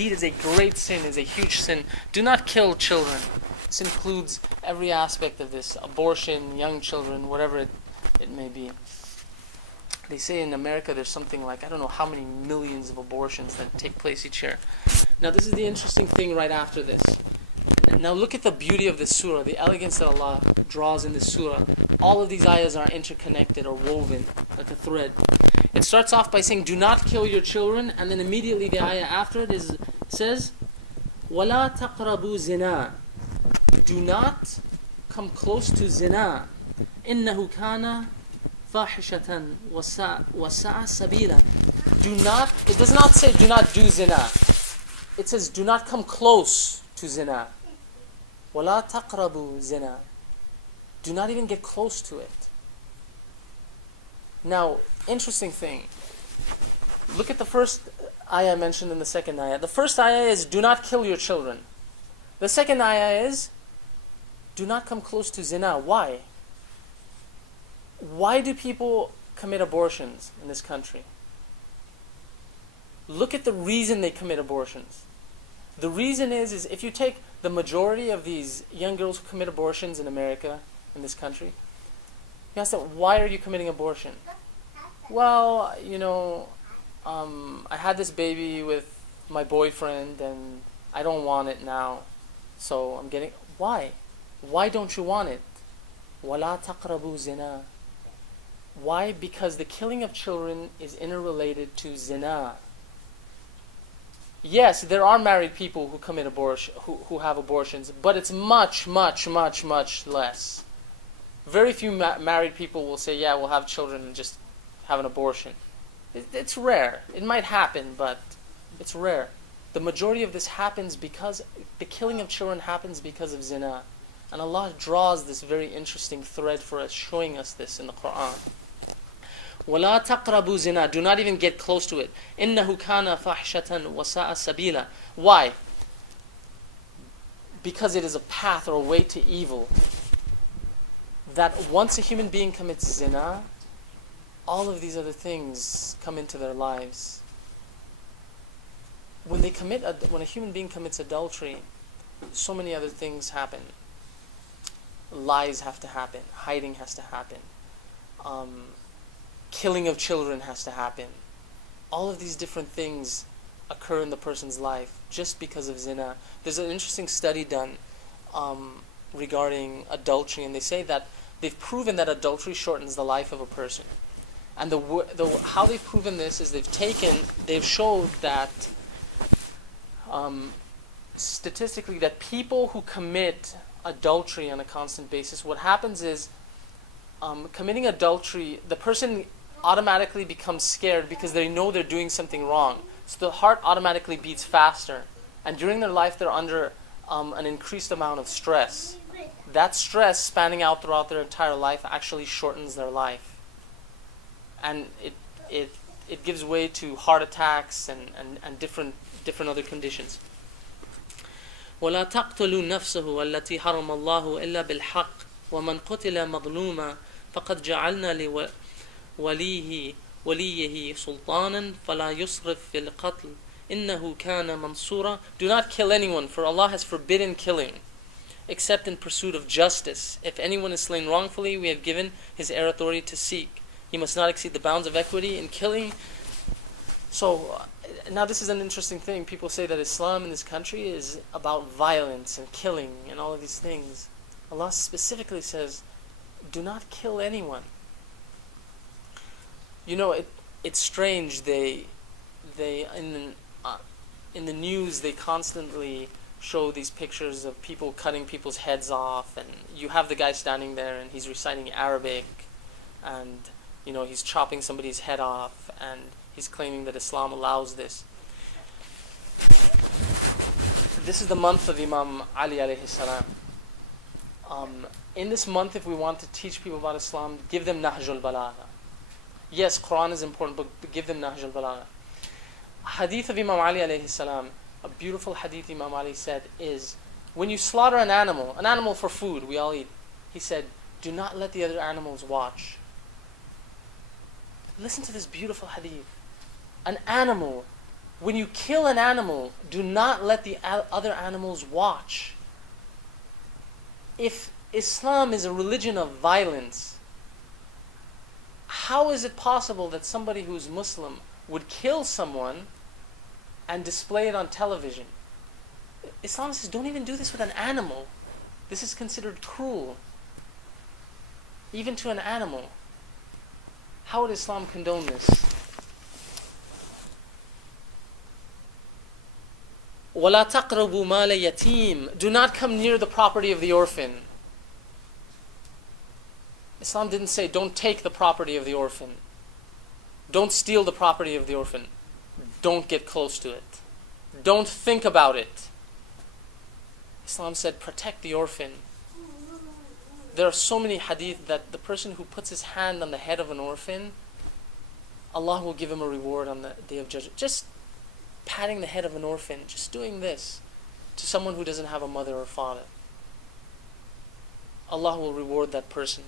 Indeed is a great sin, is a huge sin. Do not kill children. This includes every aspect of this. Abortion, young children, whatever it may be. They say in America there's something like, I don't know how many millions of abortions that take place each year. Now this is the interesting thing right after this. Now look at the beauty of this surah, the elegance that Allah draws in this surah. All of these ayahs are interconnected or woven like a thread. It starts off by saying, do not kill your children, and then immediately the ayah after it says, وَلَا تَقْرَبُوا زِنَا. Do not come close to zina. إِنَّهُ كَانَ فَاحِشَةً وَسَاءَ سَبِيلًا. Do not, it does not say do not do zina. It says do not come close to zina. وَلَا تَقْرَبُوا zina. Do not even get close to it. Now, interesting thing. Look at the first ayah mentioned in the second ayah. The first ayah is do not kill your children. The second ayah is do not come close to zina. Why? Why do people commit abortions in this country? Look at the reason they commit abortions. The reason is if you take the majority of these young girls who commit abortions in America, in this country, you ask them, why are you committing abortion? Well, I had this baby with my boyfriend and I don't want it now. So I'm getting... Why? Why don't you want it? وَلَا تَقْرَبُوا زِنَا. Why? Because the killing of children is interrelated to zina. Yes, there are married people who commit abortion, who have abortions, but it's much, much, much, much less. Very few married people will say, yeah, we'll have children and just have an abortion. It's rare. It might happen, but it's rare. The majority of this happens because the killing of children happens because of zina. And Allah draws this very interesting thread for us, showing us this in the Quran. وَلَا تَقْرَبُوا زِنَا. Do not even get close to it. إِنَّهُ كَانَ فَاحِشَةً وَسَاءَ سَبِيلًا. Why? Because it is a path or a way to evil. That once a human being commits zina, all of these other things come into their lives. When a human being commits adultery, so many other things happen. Lies have to happen. Hiding has to happen. Killing of children has to happen. All of these different things occur in the person's life just because of zina. There's an interesting study done regarding adultery, and they say that they've proven that adultery shortens the life of a person. And how they've proven this is they've showed that statistically that people who commit adultery on a constant basis, what happens is committing adultery, the person automatically becomes scared because they know they're doing something wrong. So the heart automatically beats faster. And during their life they're under an increased amount of stress. That stress spanning out throughout their entire life actually shortens their life. And it gives way to heart attacks and different other conditions. وَلَا تَقْتُلُوا نَفْسَهُ وَالَّتِي حَرَمَ اللَّهُ إِلَّا بِالْحَقِّ وَمَنْ قُتِلَ مَظْلُومًا فَقَدْ جَعَلْنَا لِوَلِيِّهِ سُلْطَانًا فَلَا يُسْرِفْ فِي الْقَتْلِ إِنَّهُ كَانَ مَنْصُورًا. Do not kill anyone, for Allah has forbidden killing, except in pursuit of justice. If anyone is slain wrongfully, we have given his heir authority to seek. He must not exceed the bounds of equity in killing. So, now this is an interesting thing. People say that Islam in this country is about violence and killing and all of these things. Allah specifically says, do not kill anyone. It's strange. They in the news they constantly show these pictures of people cutting people's heads off, and you have the guy standing there and he's reciting Arabic, and he's chopping somebody's head off, and he's claiming that Islam allows this. This is the month of Imam Ali alayhi salam. In this month, if we want to teach people about Islam, give them Nahjul Balagha. Yes, Quran is important, but give them Nahjul Balagha. Hadith of Imam Ali alayhi salam, a beautiful hadith Imam Ali said is, when you slaughter an animal for food, we all eat, he said, do not let the other animals watch. Listen to this beautiful hadith. An animal When you kill an animal, do not let the other animals watch. If Islam is a religion of violence, how is it possible that somebody who's Muslim would kill someone and display it on television? Islam says, don't even do this with an animal. This is considered cruel, even to an animal. How would Islam condone this? وَلَا تَقْرَبُوا مَالَ يَتِيمٍ. Do not come near the property of the orphan. Islam didn't say, don't take the property of the orphan. Don't steal the property of the orphan. Don't get close to it. Don't think about it. Islam said, protect the orphan. There are so many hadith that the person who puts his hand on the head of an orphan, Allah will give him a reward on the Day of Judgment. Just patting the head of an orphan, just doing this to someone who doesn't have a mother or father. Allah will reward that person.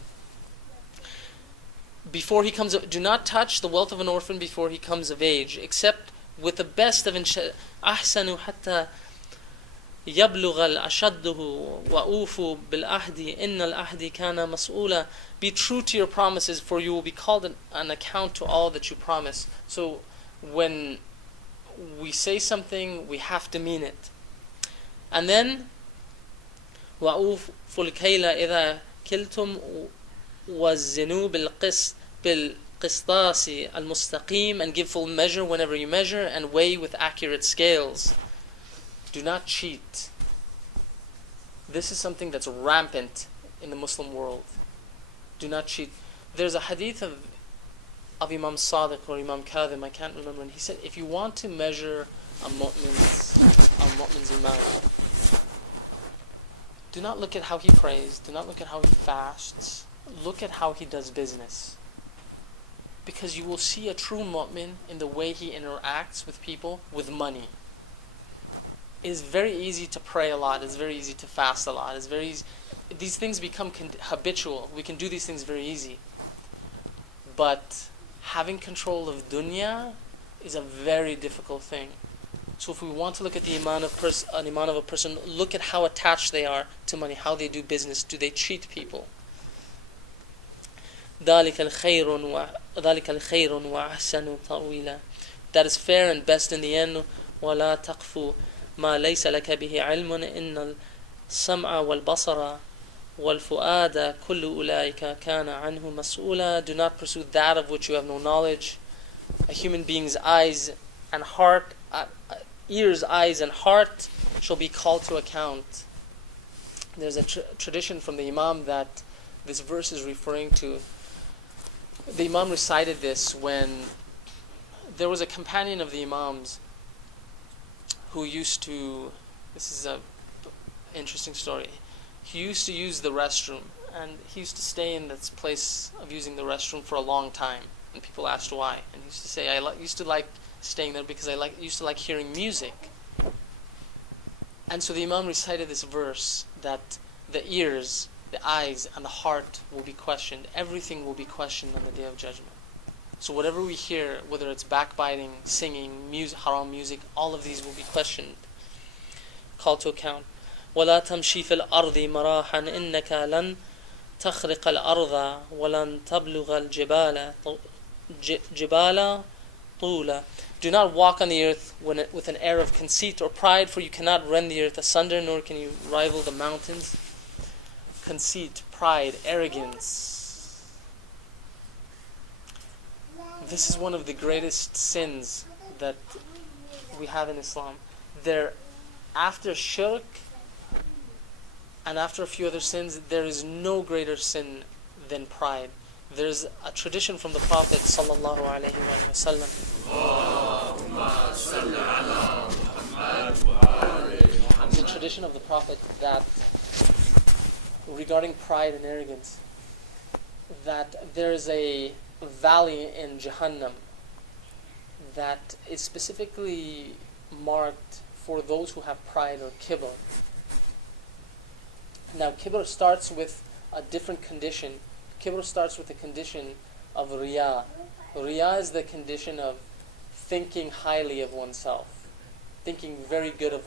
Before he comes of, do not touch the wealth of an orphan before he comes of age, except with the best of أحسنوا حتى يبلغ الأشده وأوفوا بالعهد إن العهد كان مسؤولا. Be true to your promises, for you will be called an account to all that you promise. So when we say something, we have to mean it. And then وأوفوا الكيل إذا كلتم وزنوا بالقسطاس المستقيم, and give full measure whenever you measure, and weigh with accurate scales. Do not cheat. This is something that's rampant in the Muslim world. Do not cheat. There's a hadith of Imam Sadiq or Imam Kawther, I can't remember, and he said, if you want to measure a mu'min's iman, do not look at how he prays, do not look at how he fasts, look at how he does business. Because you will see a true mu'min in the way he interacts with people with money. It is very easy to pray a lot, it's very easy to fast a lot, it's very easy. These things become habitual. We can do these things very easy. But having control of dunya is a very difficult thing. So if we want to look at the iman of a person, look at how attached they are to money, how they do business, do they cheat people? ذَلِكَ الْخَيْرٌ وَأَحْسَنُ تَأْوِيلًا. That is fair and best in the end. وَلَا تَقْفُ مَا لَيْسَ لَكَ بِهِ عِلْمٌ إِنَّ السَّمْعَ وَالْبَصَرَ وَالْفُؤَادَ كُلُّ أُولَٰئِكَ كَانَ عَنْهُ مَسْئُولًا. Do not pursue that of which you have no knowledge. A human being's eyes and heart, ears, eyes and heart shall be called to account. There's a tradition from the Imam that this verse is referring to. The Imam recited this when there was a companion of the Imam's who used to, this is an interesting story, he used to use the restroom, and he used to stay in this place of using the restroom for a long time, and people asked why, and he used to say, I used to like staying there because I used to like hearing music. And so the Imam recited this verse that the ears, the eyes, and the heart will be questioned. Everything will be questioned on the Day of Judgment. So whatever we hear, whether it's backbiting, singing, music, haram music, all of these will be questioned, called to account. وَلَا تَمْشِي فِي الْأَرْضِ مَرَاحًا إِنَّكَ لَن تَخْرِقَ الْأَرْضَ وَلَن تَبْلُغَ الْجِبَالَ طُولًا. Do not walk on the earth with an air of conceit or pride, for you cannot rend the earth asunder, nor can you rival the mountains. Conceit, pride, arrogance. This is one of the greatest sins that we have in Islam. After shirk and after a few other sins, there is no greater sin than pride. There's a tradition from the Prophet sallallahu alaihi wasallam. It's a tradition of the Prophet that regarding pride and arrogance, that there is a valley in Jahannam that is specifically marked for those who have pride or kibr. Now, kibr starts with a different condition. Kibr starts with the condition of riyā. Riyā is the condition of thinking highly of oneself, thinking very good of